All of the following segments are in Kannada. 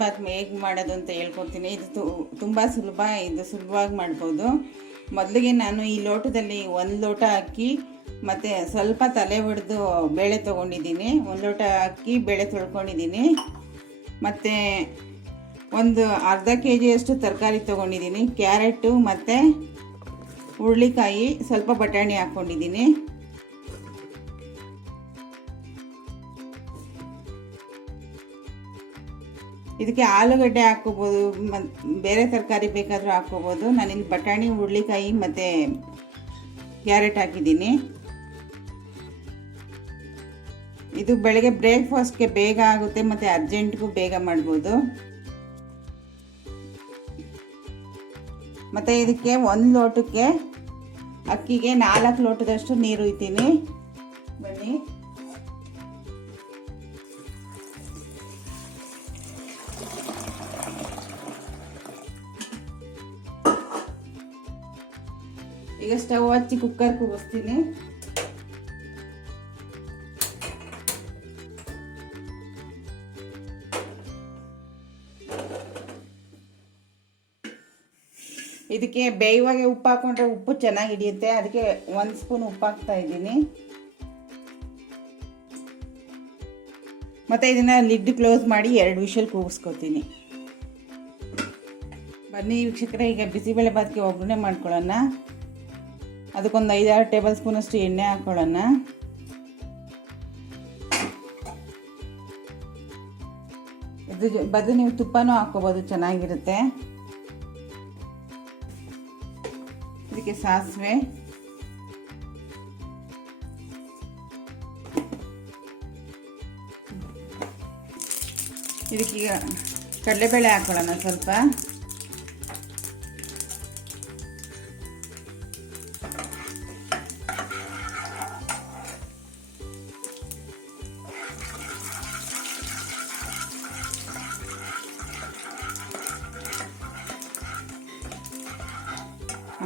ಬಾತ್ ಹೇಗೆ ಮಾಡೋದು ಅಂತ ಹೇಳ್ಕೊಡ್ತೀನಿ. ಇದು ತುಂಬ ಸುಲಭ, ಇದು ಸುಲಭವಾಗಿ ಮಾಡ್ಬೋದು. ಮೊದಲಿಗೆ ನಾನು ಈ ಲೋಟದಲ್ಲಿ 1 ಲೋಟ ಅಕ್ಕಿ ಮತ್ತು ಸ್ವಲ್ಪ ತಲೆ ಒಡೆದು ಬೇಳೆ ತೊಗೊಂಡಿದ್ದೀನಿ. 1 ಲೋಟ ಅಕ್ಕಿ ಬೇಳೆ ತೊಳ್ಕೊಂಡಿದ್ದೀನಿ. ಮತ್ತು ಒಂದು ಅರ್ಧ kg ತರಕಾರಿ ತೊಗೊಂಡಿದ್ದೀನಿ. ಕ್ಯಾರೆಟು ಮತ್ತು ಹುರುಳಿಕಾಯಿ, ಸ್ವಲ್ಪ ಬಟಾಣಿ ಹಾಕ್ಕೊಂಡಿದ್ದೀನಿ. ಇದಕ್ಕೆ ಆಲೂಗಡ್ಡೆ ಹಾಕ್ಕೋಬೋದು, ಬೇರೆ ತರಕಾರಿ ಬೇಕಾದರೂ ಹಾಕ್ಕೋಬೋದು. ನಾನಿಲ್ಲಿ ಬಟಾಣಿ, ಹುರುಳಿಕಾಯಿ ಮತ್ತು ಕ್ಯಾರೆಟ್ ಹಾಕಿದ್ದೀನಿ. ಇದು ಬೆಳಗ್ಗೆ ಬ್ರೇಕ್ಫಾಸ್ಟ್ಗೆ ಬೇಗ ಆಗುತ್ತೆ ಮತ್ತು ಅರ್ಜೆಂಟ್ಗೂ ಬೇಗ ಮಾಡ್ಬೋದು. ಮತ್ತು ಇದಕ್ಕೆ 1 ಲೋಟಕ್ಕೆ ಅಕ್ಕಿಗೆ 4 ಲೋಟದಷ್ಟು ನೀರು ಇದ್ದೀನಿ. ಬನ್ನಿ, ಈಗ ಸ್ಟವ್ ಹಚ್ಚಿ ಕುಕ್ಕರ್ ಕೂಗಿಸ್ತೀನಿ. ಇದಕ್ಕೆ ಬೇಯುವಾಗೆ ಉಪ್ಪು ಹಾಕೊಂಡ್ರೆ ಉಪ್ಪು ಚೆನ್ನಾಗಿ ಹಿಡಿಯುತ್ತೆ. ಅದಕ್ಕೆ 1 ಸ್ಪೂನ್ ಉಪ್ಪು ಹಾಕ್ತಾ ಇದ್ದೀನಿ. ಮತ್ತು ಇದನ್ನು ಲಿಡ್ ಕ್ಲೋಸ್ ಮಾಡಿ 2 ವಿಷಲ್ ಕೂಗಿಸ್ಕೊತೀನಿ. ಬನ್ನಿ ವೀಕ್ಷಕರೇ, ಈಗ ಬಿಸಿಬೇಳೆ ಬಾತ್ಗೆ ಒಗ್ಗರಣೆ ಮಾಡ್ಕೊಳ್ಳೋಣ. ಅದಕ್ಕೊಂದು 5-6 ಟೇಬಲ್ ಸ್ಪೂನಷ್ಟು ಎಣ್ಣೆ ಹಾಕ್ಕೊಳ್ಳೋಣ. ಇದು ಬದಲು ನೀವು ತುಪ್ಪನೂ ಹಾಕ್ಕೋಬೋದು, ಚೆನ್ನಾಗಿರುತ್ತೆ. ಇದಕ್ಕೆ ಸಾಸಿವೆ, ಇದಕ್ಕೀಗ ಕಡಲೆಬೇಳೆ ಹಾಕೊಳ್ಳೋಣ ಸ್ವಲ್ಪ.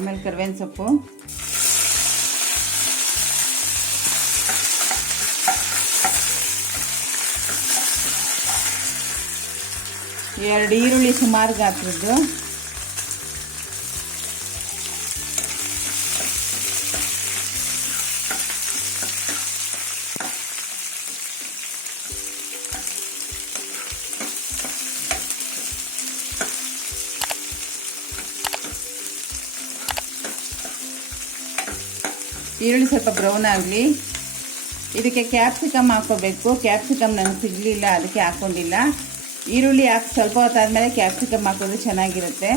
ಆಮೇಲೆ ಕರಿಬೇವಿನ ಸೊಪ್ಪು, ಎರಡು ಈರುಳ್ಳಿ ಸುಮಾರು ಗಾತ್ರದ್ದು, ಈರುಳ್ಳಿ ಸ್ವಲ್ಪ ಬ್ರೌನ್ ಆಗಲಿ. ಇದಕ್ಕೆ ಕ್ಯಾಪ್ಸಿಕಮ್ ಹಾಕ್ಕೋಬೇಕು. ಕ್ಯಾಪ್ಸಿಕಮ್ ನನಗೆ ಸಿಗಲಿಲ್ಲ, ಅದಕ್ಕೆ ಹಾಕ್ಕೊಂಡಿಲ್ಲ. ಈರುಳ್ಳಿ ಹಾಕಿ ಸ್ವಲ್ಪ ಹೊತ್ತಾದಮೇಲೆ ಕ್ಯಾಪ್ಸಿಕಮ್ ಹಾಕೋದು ಚೆನ್ನಾಗಿರುತ್ತೆ.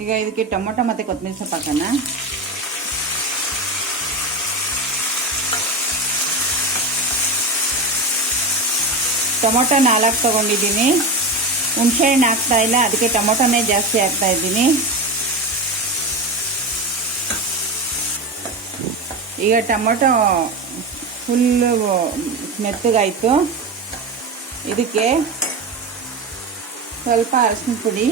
ಈಗ ಇದಕ್ಕೆ ಟೊಮೊಟೊ ಮತ್ತು ಕೊತ್ತಂಬರಿ ಸೊಪ್ಪು ಹಾಕೋಣ. ಟೊಮೊಟೊ 4 ತೊಗೊಂಡಿದ್ದೀನಿ. ಹುಣಸೆ ಹಣ್ಣು ಹಾಕ್ತಾ ಇಲ್ಲ, ಅದಕ್ಕೆ ಟೊಮೊಟೊನೇ ಜಾಸ್ತಿ ಹಾಕ್ತಾ ಇದ್ದೀನಿ. ಈಗ ಟೊಮೊಟೊ ಫುಲ್ಲು ಮೆತ್ತಗಾಯಿತು. ಇದಕ್ಕೆ ಸ್ವಲ್ಪ ಅರಿಶಿನ ಪುಡಿ,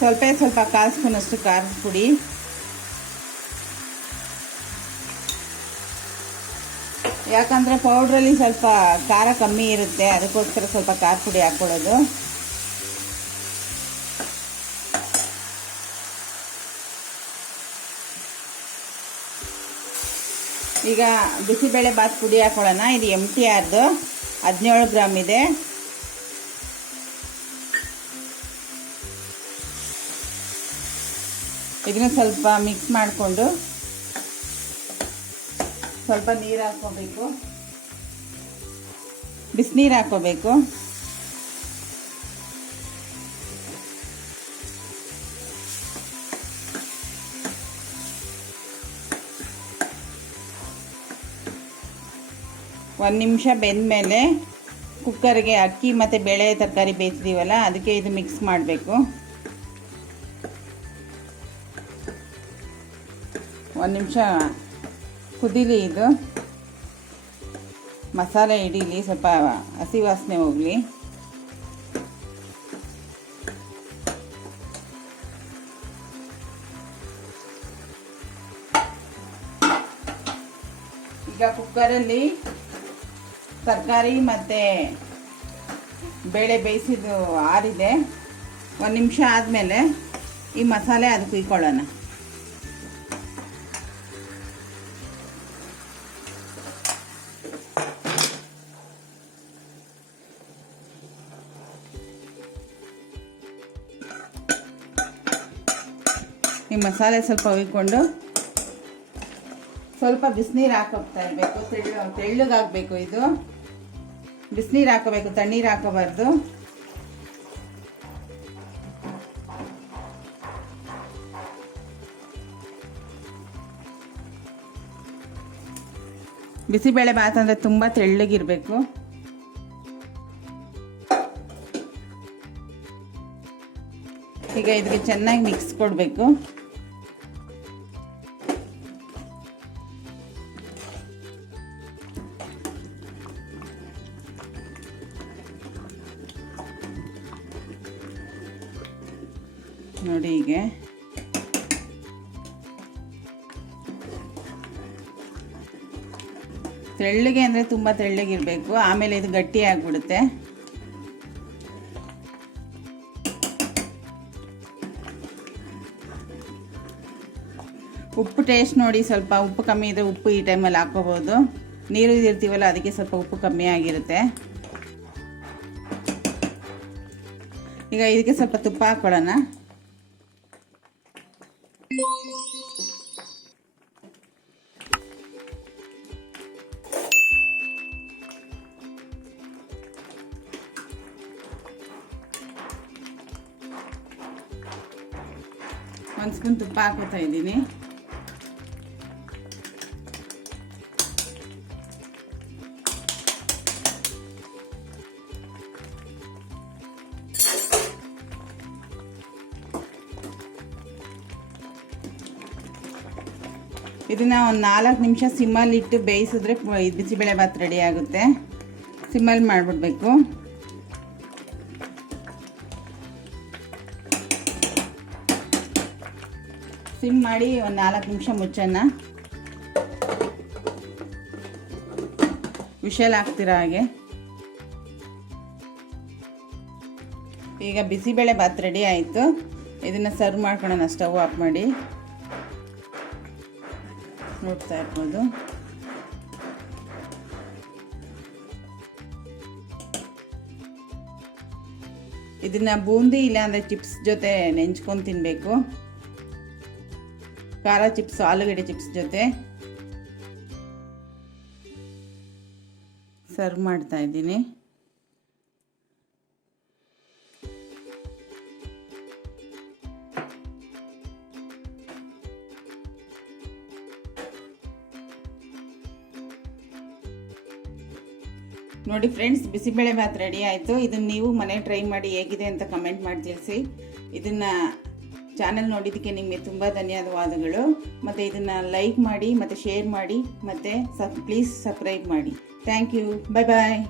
ಸ್ವಲ್ಪ 1/4 ಸ್ಪೂನಷ್ಟು ಖಾರದ ಪುಡಿ, ಯಾಕಂದರೆ ಪೌಡ್ರಲ್ಲಿ ಸ್ವಲ್ಪ ಖಾರ ಕಮ್ಮಿ ಇರುತ್ತೆ, ಅದಕ್ಕೋಸ್ಕರ ಸ್ವಲ್ಪ ಖಾರ ಪುಡಿ ಹಾಕ್ಕೊಳ್ಳೋದು. ಈಗ ಬಿಸಿಬೇಳೆ ಬಾತ್ ಪುಡಿ ಹಾಕೊಳ್ಳೋಣ. ಇದು MTRದು 17 ಗ್ರಾಮ್ ಇದೆ. ಇದನ್ನ ಸ್ವಲ್ಪ ಮಿಕ್ಸ್ ಮಾಡಿಕೊಂಡು ಸ್ವಲ್ಪ ನೀರು ಹಾಕ್ಕೋಬೇಕು, ಬಿಸಿನೀರು ಹಾಕ್ಕೋಬೇಕು. ಒಂದು ನಿಮಿಷ ಬೆಂದಮೇಲೆ ಕುಕ್ಕರ್ಗೆ ಅಕ್ಕಿ ಮತ್ತು ಬೇಳೆ ತರಕಾರಿ ಬೇಯಿಸಿದೀವಲ್ಲ, ಅದಕ್ಕೆ ಇದು ಮಿಕ್ಸ್ ಮಾಡಬೇಕು. 1 ನಿಮಿಷ ಕುದೀಲಿ, ಇದು ಮಸಾಲೆ ಹಿಡೀಲಿ, ಸ್ವಲ್ಪ ಹಸಿ ವಾಸನೆ ಹೋಗಲಿ. ಈಗ ಕುಕ್ಕರಲ್ಲಿ ತರಕಾರಿ ಮತ್ತು ಬೇಳೆ ಬೇಯಿಸಿದ್ದು ಆರಿದೆ. 1 ನಿಮಿಷ ಆದಮೇಲೆ ಈ ಮಸಾಲೆ ಅದಕ್ಕೆ ಕುಯ್ಕೊಳ್ಳೋಣ. ಈ ಮಸಾಲೆ ಸ್ವಲ್ಪ ಹುಯ್ಕೊಂಡು ಸ್ವಲ್ಪ ಬಿಸಿನೀರು ಹಾಕೋಗ್ತಾ ಇರಬೇಕು. ತೆಳ್ಳಗಾಗಬೇಕು. ಇದು ಬಿಸಿನೀರು ಹಾಕೋಬೇಕು, ತಣ್ಣೀರು ಹಾಕೋಬಾರ್ದು. ಬಿಸಿಬೇಳೆ ಭಾತ್ ಅಂದರೆ ತುಂಬ ತೆಳ್ಳಗಿರಬೇಕು. ಈಗ ಇದಕ್ಕೆ ಚೆನ್ನಾಗಿ ಮಿಕ್ಸ್ ಕೊಡಬೇಕು. ನೋಡಿ ಹೀಗೆ ತೆಳ್ಳಗೆ ಅಂದರೆ ತುಂಬ ತೆಳ್ಳಗಿರಬೇಕು, ಆಮೇಲೆ ಇದು ಗಟ್ಟಿ ಆಗಿಬಿಡುತ್ತೆ. ಉಪ್ಪು ಟೇಸ್ಟ್ ನೋಡಿ, ಸ್ವಲ್ಪ ಉಪ್ಪು ಕಮ್ಮಿ ಇದ್ದರೆ ಉಪ್ಪು ಈ ಟೈಮಲ್ಲಿ ಹಾಕ್ಕೋಬೋದು. ನೀರು ಇರ್ತೀವಲ್ಲ ಅದಕ್ಕೆ ಸ್ವಲ್ಪ ಉಪ್ಪು ಕಮ್ಮಿ ಆಗಿರುತ್ತೆ. ಈಗ ಇದಕ್ಕೆ ಸ್ವಲ್ಪ ತುಪ್ಪ ಹಾಕ್ಕೊಳ್ಳೋಣ. ಒಂದು ಸ್ಪೂನ್ ತುಪ್ಪ ಹಾಕೋತಾ ಇದ್ದೀನಿ. ಇದನ್ನ ಒಂದು 4 ನಿಮಿಷ ಸಿಮ್ಮಲ್ಲಿ ಇಟ್ಟು ಬೇಯಿಸಿದ್ರೆ ಬಿಸಿಬೇಳೆ ಭಾತ್ ರೆಡಿ ಆಗುತ್ತೆ. ಸಿಮ್ಮಲ್ಲಿ ಮಾಡಿಬಿಡ್ಬೇಕು. ಸಿಮ್ ಮಾಡಿ ಒಂದು 4 ನಿಮಿಷ ಮುಚ್ಚೋಣ. ವಿಷಲ್ ಹಾಕ್ತೀರಾ ಹಾಗೆ. ಈಗ ಬಿಸಿಬೇಳೆ ಭಾತ್ ರೆಡಿ ಆಯಿತು. ಇದನ್ನು ಸರ್ವ್ ಮಾಡ್ಕೊಳ್ಳೋಣ. ಸ್ಟವ್ ಆಫ್ ಮಾಡಿ ನೋಡ್ತಾ ಇರ್ಬೋದು. ಇದನ್ನ ಬೂಂದಿ ಇಲ್ಲಾಂದರೆ ಚಿಪ್ಸ್ ಜೊತೆ ನೆಂಚ್ಕೊಂಡು ತಿನ್ನಬೇಕು. ಖಾರ ಚಿಪ್ಸ್, ಆಲೂಗಡ್ಡೆ ಚಿಪ್ಸ್ ಜೊತೆ ಸರ್ವ್ ಮಾಡ್ತಾ ಇದ್ದೀನಿ. ನೋಡಿ ಫ್ರೆಂಡ್ಸ್, ಬಿಸಿಬೇಳೆ ಭಾತ್ ರೆಡಿ ಆಯಿತು. ಇದನ್ನು ನೀವು ಮನೆ ಟ್ರೈ ಮಾಡಿ ಹೇಗಿದೆ ಅಂತ ಕಮೆಂಟ್ ಮಾಡಿ ತಿಳಿಸಿ. ಇದನ್ನು ಚಾನಲ್ ನೋಡಿದ್ದಕ್ಕೆ ನಿಮಗೆ ತುಂಬ ಧನ್ಯವಾದಗಳು. ಮತ್ತು ಇದನ್ನು ಲೈಕ್ ಮಾಡಿ ಮತ್ತು ಶೇರ್ ಮಾಡಿ ಮತ್ತು ಪ್ಲೀಸ್ ಸಬ್ಸ್ಕ್ರೈಬ್ ಮಾಡಿ. Thank you. Bye bye.